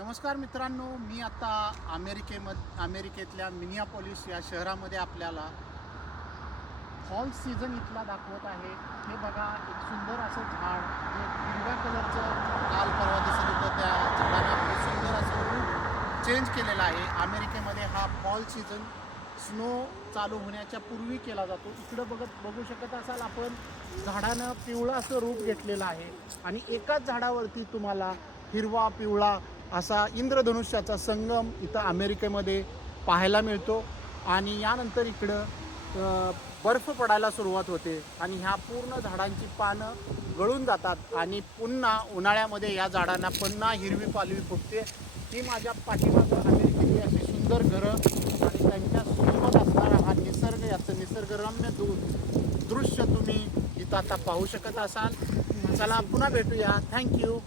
नमस्कार मित्रांनो मी आता अमेरिकेमध अमेरिकेतल्या मिनियापॉलिस या शहरामध्ये आपल्याला फॉल सीझन इथला दाखवत आहे. हे बघा एक सुंदर असं झाड जे हिरव्या कलरचं काल परवा दिसत होतं त्या झाडाने सुंदर असं रूप चेंज केलेलं आहे. अमेरिकेमध्ये हा फॉल सीझन स्नो चालू होण्याच्या पूर्वी केला जातो. इकडं बघत बघू शकत असाल आपण झाडानं पिवळा असं रूप घेतलेलं आहे. आणि एकाच झाडावरती तुम्हाला हिरवा पिवळा असा इंद्रधनुष्याचा संगम इथं अमेरिकेमध्ये पाहायला मिळतो. आणि यानंतर इकडं बर्फ पडायला सुरुवात होते. आणि ह्या पूर्ण झाडांची पानं गळून जातात. आणि पुन्हा उन्हाळ्यामध्ये या झाडांना पुन्हा हिरवी पालवी फुटते ही माझ्या पाठीमागं अमेरिकेतली अशी सुंदर घरं आणि त्यांच्यासोबत असणारा हा निसर्ग याचं निसर्गरम्य दू दृश्य तुम्ही इथं आता पाहू शकत असाल. चला पुन्हा भेटूया. थँक्यू